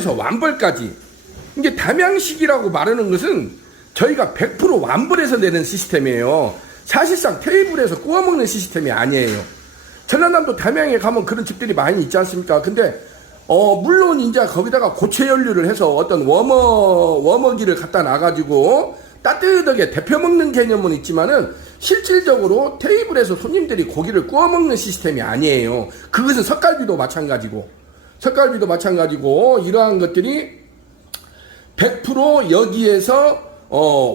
기존에서 완벌까지. 이게 담양식이라고 말하는 것은 저희가 100% 완벌해서 내는 시스템이에요. 사실상 테이블에서 구워 먹는 시스템이 아니에요. 전라남도 담양에 가면 그런 집들이 많이 있지 않습니까? 근데 물론 이제 거기다가 고체 연료를 해서 어떤 워머기를 갖다 놔가지고 따뜻하게 데펴 먹는 개념은 있지만은 실질적으로 테이블에서 손님들이 고기를 구워 먹는 시스템이 아니에요. 그것은 석갈비도 마찬가지고 이러한 것들이 100% 여기에서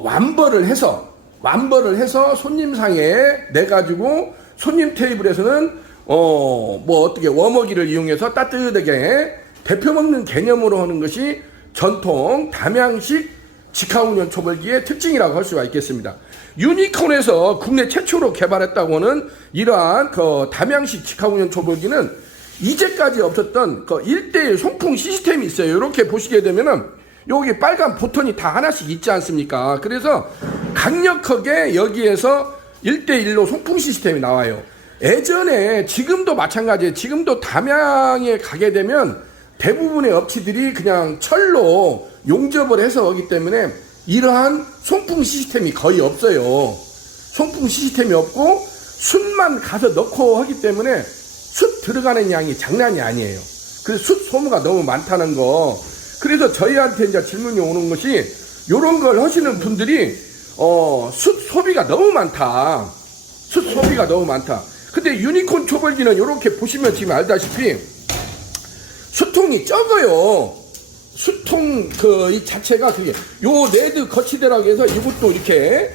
완벌을 해서 손님상에 내가지고 손님 테이블에서는 어떻게 워머기를 이용해서 따뜻하게 데펴 먹는 개념으로 하는 것이 전통 담양식 직화운전 초벌기의 특징이라고 할 수가 있겠습니다. 유니콘에서 국내 최초로 개발했다고는 이러한 담양식 직화운전 초벌기는 이제까지 없었던 1대1 송풍 시스템이 있어요. 이렇게 보시게 되면은 여기 빨간 버튼이 다 하나씩 있지 않습니까? 그래서 강력하게 여기에서 1대1로 송풍 시스템이 나와요. 예전에 지금도 마찬가지예요. 지금도 담양에 가게 되면 대부분의 업체들이 그냥 철로 용접을 해서 오기 때문에 이러한 송풍 시스템이 거의 없어요. 송풍 시스템이 없고 숯만 가서 넣고 하기 때문에 숯 들어가는 양이 장난이 아니에요. 그래서 숯 소모가 너무 많다는 거. 그래서 저희한테 이제 질문이 오는 것이 이런 걸 하시는 분들이 숯 소비가 너무 많다. 근데 유니콘 초벌기는 이렇게 보시면 지금 알다시피 수통이 적어요. 수통 이 자체가 그게 요 레드 거치대라고 해서 이것도 이렇게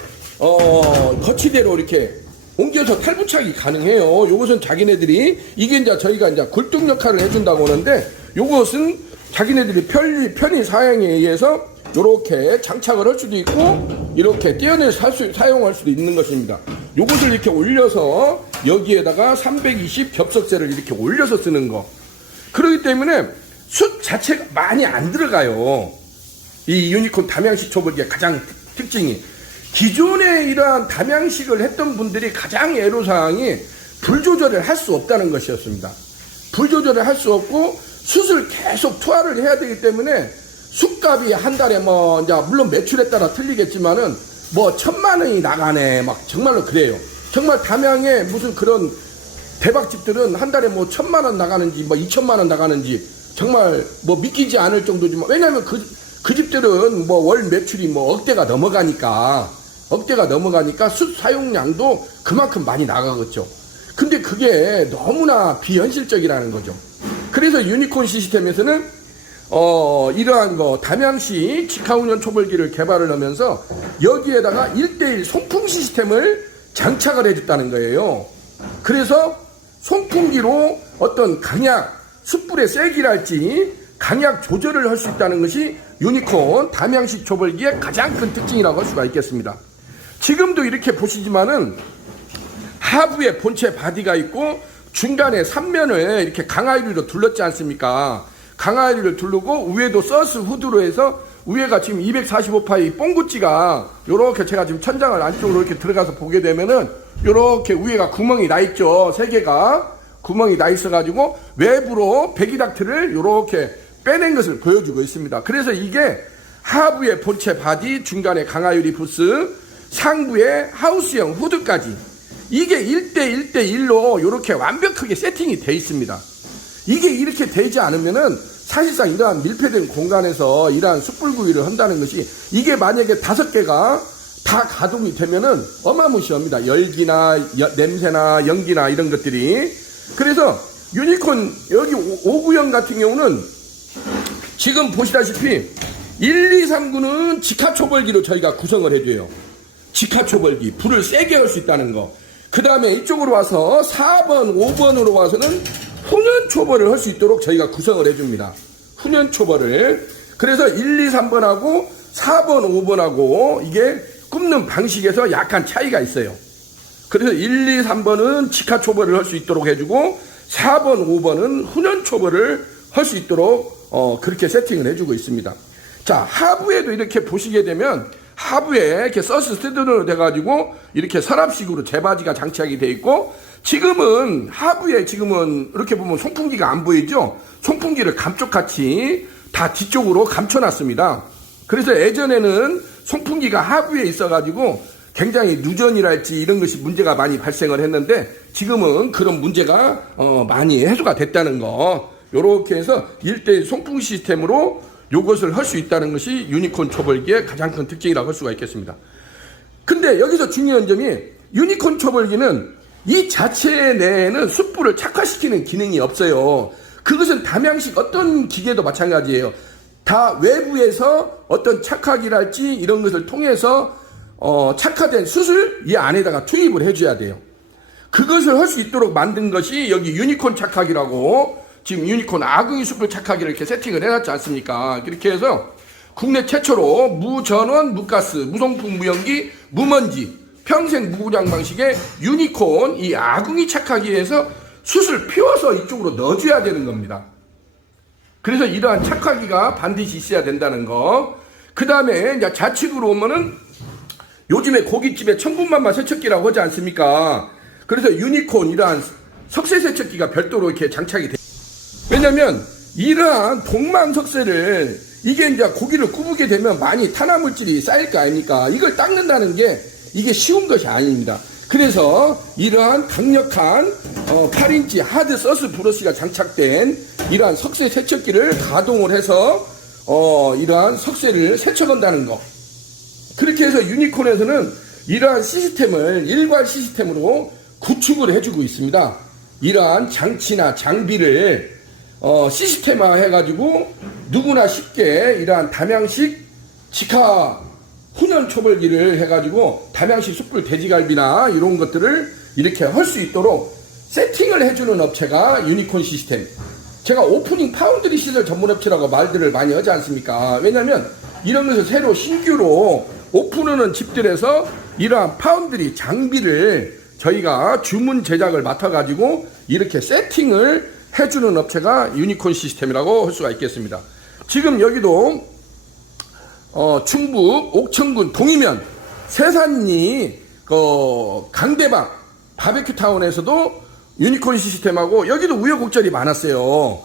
거치대로 이렇게 옮겨서 탈부착이 가능해요. 요것은 자기네들이 이게 이제 저희가 이제 굴뚝 역할을 해준다고 하는데 요것은 자기네들이 편의 사양에 의해서 이렇게 장착을 할 수도 있고 이렇게 떼어내서 사용할 수도 있는 것입니다. 요것을 이렇게 올려서 여기에다가 320 겹석쇠를 이렇게 올려서 쓰는 거. 그렇기 때문에 숯 자체가 많이 안 들어가요. 이 유니콘 담양식 초벌기의 가장 특징이 기존에 이러한 담양식을 했던 분들이 가장 애로사항이 불 조절을 할 수 없다는 것이었습니다. 불 조절을 할 수 없고 숯을 계속 투하를 해야 되기 때문에 숯값이 한 달에 이제 물론 매출에 따라 틀리겠지만은 1,000만 원이 나가네 정말로 그래요. 정말 담양에 무슨 그런 대박집들은 한 달에 1,000만 원 나가는지 2,000만 원 나가는지 정말 믿기지 않을 정도지만 왜냐면 그 집들은 월 매출이 억대가 넘어가니까 숯 사용량도 그만큼 많이 나가겠죠. 근데 그게 너무나 비현실적이라는 거죠. 그래서 유니콘 시스템에서는 이러한 담양식 직화운전 초벌기를 개발을 하면서 여기에다가 1대1 송풍 시스템을 장착을 해줬다는 거예요. 그래서 송풍기로 어떤 숯불의 세기랄지 강약 조절을 할 수 있다는 것이 유니콘 담양식 초벌기의 가장 큰 특징이라고 할 수가 있겠습니다. 지금도 이렇게 보시지만은 하부에 본체 바디가 있고 중간에 3면을 이렇게 강화유리로 둘렀지 않습니까? 강화유리를 두르고 위에도 서스 후드로 해서 위에가 지금 245파이 뽕구찌가 요렇게 제가 지금 천장을 안쪽으로 이렇게 들어가서 보게 되면은 요렇게 위에가 구멍이 나 있죠. 3개가 구멍이 나 있어 가지고 외부로 배기닥트를 요렇게 빼낸 것을 보여주고 있습니다. 그래서 이게 하부의 본체 바디, 중간에 강화유리 부스, 상부에 하우스형 후드까지 이게 1대1로 요렇게 완벽하게 세팅이 돼 있습니다. 이게 이렇게 되지 않으면은 사실상 이러한 밀폐된 공간에서 이러한 숯불구이를 한다는 것이 이게 만약에 5개가 다 가동이 되면은 어마무시합니다. 열기나 냄새나 연기나 이런 것들이. 그래서 유니콘 여기 5구형 같은 경우는 지금 보시다시피 1, 2, 3구는 직화초벌기로 저희가 구성을 해줘요. 직화초벌기 불을 세게 할 수 있다는 거. 그 다음에 이쪽으로 와서 4번 5번으로 와서는 훈연초벌을 할 수 있도록 저희가 구성을 해줍니다. 훈연초벌을. 그래서 1, 2, 3번하고 4번 5번하고 이게 굽는 방식에서 약간 차이가 있어요. 그래서 1, 2, 3번은 직화초벌을 할 수 있도록 해주고 4번 5번은 훈연초벌을 할 수 있도록 그렇게 세팅을 해주고 있습니다. 자, 하부에도 이렇게 보시게 되면 하부에 이렇게 서스 스탠드로 돼가지고 이렇게 서랍식으로 재바지가 장착이 돼 있고 하부에 지금은 이렇게 보면 송풍기가 안 보이죠? 송풍기를 감쪽같이 다 뒤쪽으로 감춰놨습니다. 그래서 예전에는 송풍기가 하부에 있어가지고 굉장히 누전이랄지 이런 것이 문제가 많이 발생을 했는데 지금은 그런 문제가 많이 해소가 됐다는 거. 요렇게 해서 1대1 송풍기 시스템으로 요것을 할 수 있다는 것이 유니콘 초벌기의 가장 큰 특징이라고 할 수가 있겠습니다. 근데 여기서 중요한 점이 유니콘 초벌기는 이 자체 내에는 숯불을 착화시키는 기능이 없어요. 그것은 담양식 어떤 기계도 마찬가지예요. 다 외부에서 어떤 착화기랄지 이런 것을 통해서 착화된 숯을 이 안에다가 투입을 해줘야 돼요. 그것을 할 수 있도록 만든 것이 여기 유니콘 착화기라고, 지금 유니콘 아궁이 숯불 착화기를 이렇게 세팅을 해놨지 않습니까? 그렇게 해서 국내 최초로 무전원, 무가스, 무송풍, 무연기, 무먼지, 평생 무고장 방식의 유니콘 이 아궁이 착화기에서 숯을 피워서 이쪽으로 넣어줘야 되는 겁니다. 그래서 이러한 착화기가 반드시 있어야 된다는 거. 그 다음에 이제 좌측으로 오면은 요즘에 고깃집에 천군만마 세척기라고 하지 않습니까? 그래서 유니콘 이러한 석쇠 세척기가 별도로 이렇게 장착이 돼요. 왜냐면 이러한 동만 석쇠를 이게 이제 고기를 구우게 되면 많이 탄화물질이 쌓일 거 아닙니까? 이걸 닦는다는 게 이게 쉬운 것이 아닙니다. 그래서 이러한 강력한 8인치 하드 서스 브러쉬가 장착된 이러한 석쇠 세척기를 가동을 해서 이러한 석쇠를 세척한다는 거. 그렇게 해서 유니콘에서는 이러한 시스템을 일괄 시스템으로 구축을 해주고 있습니다. 이러한 장치나 장비를 시스템화 해가지고 누구나 쉽게 이러한 담양식 직화 훈연 초벌기를 해가지고 담양식 숯불 돼지갈비나 이런 것들을 이렇게 할 수 있도록 세팅을 해주는 업체가 유니콘 시스템. 제가 오프닝 파운드리 시설 전문 업체라고 말들을 많이 하지 않습니까? 왜냐면 이런 것을 새로 신규로 오픈하는 집들에서 이러한 파운드리 장비를 저희가 주문 제작을 맡아가지고 이렇게 세팅을 해주는 업체가 유니콘 시스템이라고 할 수가 있겠습니다. 지금 여기도 충북 옥천군 동이면 세산리 강대박 바베큐 타운에서도 유니콘 시스템하고 여기도 우여곡절이 많았어요.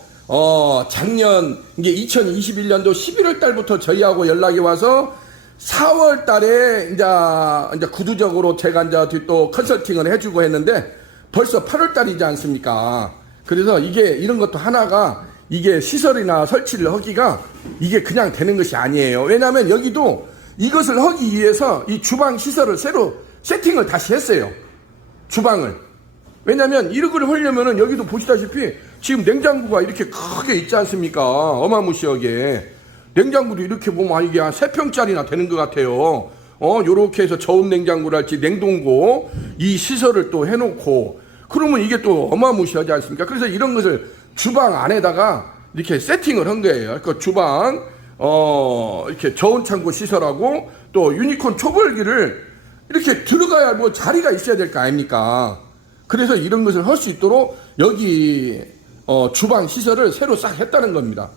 작년 이게 2021년도 11월 달부터 저희하고 연락이 와서 4월 달에 이제 구두적으로 제가 이제 또 컨설팅을 해주고 했는데 벌써 8월 달이지 않습니까? 그래서 이게 이런 것도 하나가 이게 시설이나 설치를 하기가 이게 그냥 되는 것이 아니에요. 왜냐하면 여기도 이것을 하기 위해서 이 주방 시설을 새로 세팅을 다시 했어요. 주방을. 왜냐하면 이런 걸 하려면은 여기도 보시다시피 지금 냉장고가 이렇게 크게 있지 않습니까? 어마무시하게. 냉장고도 이렇게 보면 이게 한 3평짜리나 되는 것 같아요. 요렇게 해서 저온 냉장고랄지 냉동고 이 시설을 또 해놓고 그러면 이게 또 어마무시하지 않습니까? 그래서 이런 것을 주방 안에다가 이렇게 세팅을 한 거예요. 그러니까 주방, 이렇게 저온창고 시설하고 또 유니콘 초벌기를 이렇게 들어가야 뭐 자리가 있어야 될 거 아닙니까? 그래서 이런 것을 할 수 있도록 여기, 주방 시설을 새로 싹 했다는 겁니다.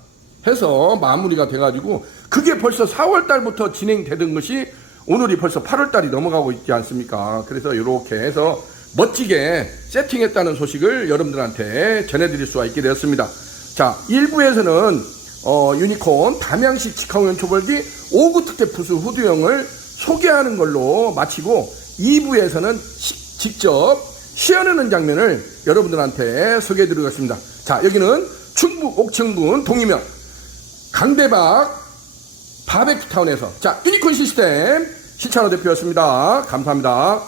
해서 마무리가 돼가지고 그게 벌써 4월 달부터 진행되던 것이 오늘이 벌써 8월 달이 넘어가고 있지 않습니까? 그래서 이렇게 해서 멋지게 세팅했다는 소식을 여러분들한테 전해드릴 수가 있게 되었습니다. 자, 1부에서는 유니콘 담양식 직화훈연 초벌기 5구 특대 부수 후두형을 소개하는 걸로 마치고 2부에서는 직접 시연하는 장면을 여러분들한테 소개해드리겠습니다. 자, 여기는 충북 옥천군 동이면 강대박 바베큐 타운에서 자 유니콘 시스템 신찬호 대표였습니다. 감사합니다.